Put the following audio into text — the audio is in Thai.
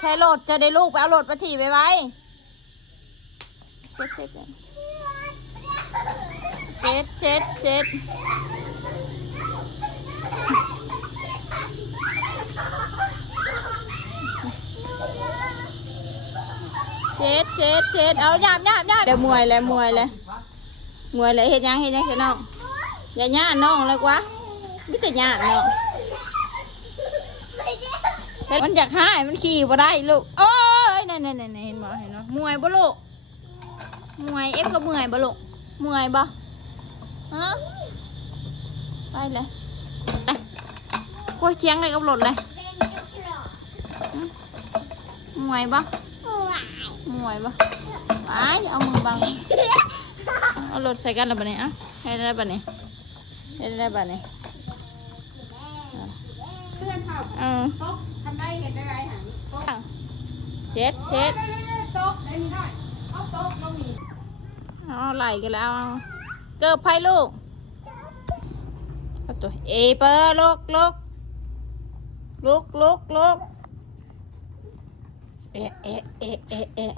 ใช้โหลดจะได้ลูกไปเอาโหลดมาถีบไว้เช็ดเอาหยาบเดี๋ยวมวยเลยเฮ็ดยังเสน้องอย่าหยาน้องเลยกว่าไม่แต่หยาน้องมันอยากหายมันขี่บ่ได้ลูกโอ้ยนั่นเห็นบ่มวยบ่ลูกมวยเอฟก็เมื่อยบ่ลูกเมื่อยบ่ฮะไปเลยไปโอ้ยเทียงเลยกับรถเลยมวยบ่ไปเอามือบังเอารถใส่กันแล้วบ่เนี่ยอ่ะให้ได้บ่เนี่ยเพื่อนเผาตกทำได้เห็นได้ไรหันเช็ดตกได้มีได้เอาตกต้องมีเอาไหลกันแล้วเกิบไพ่ลูกเอาตัวเอเปอร์ลุกเอะ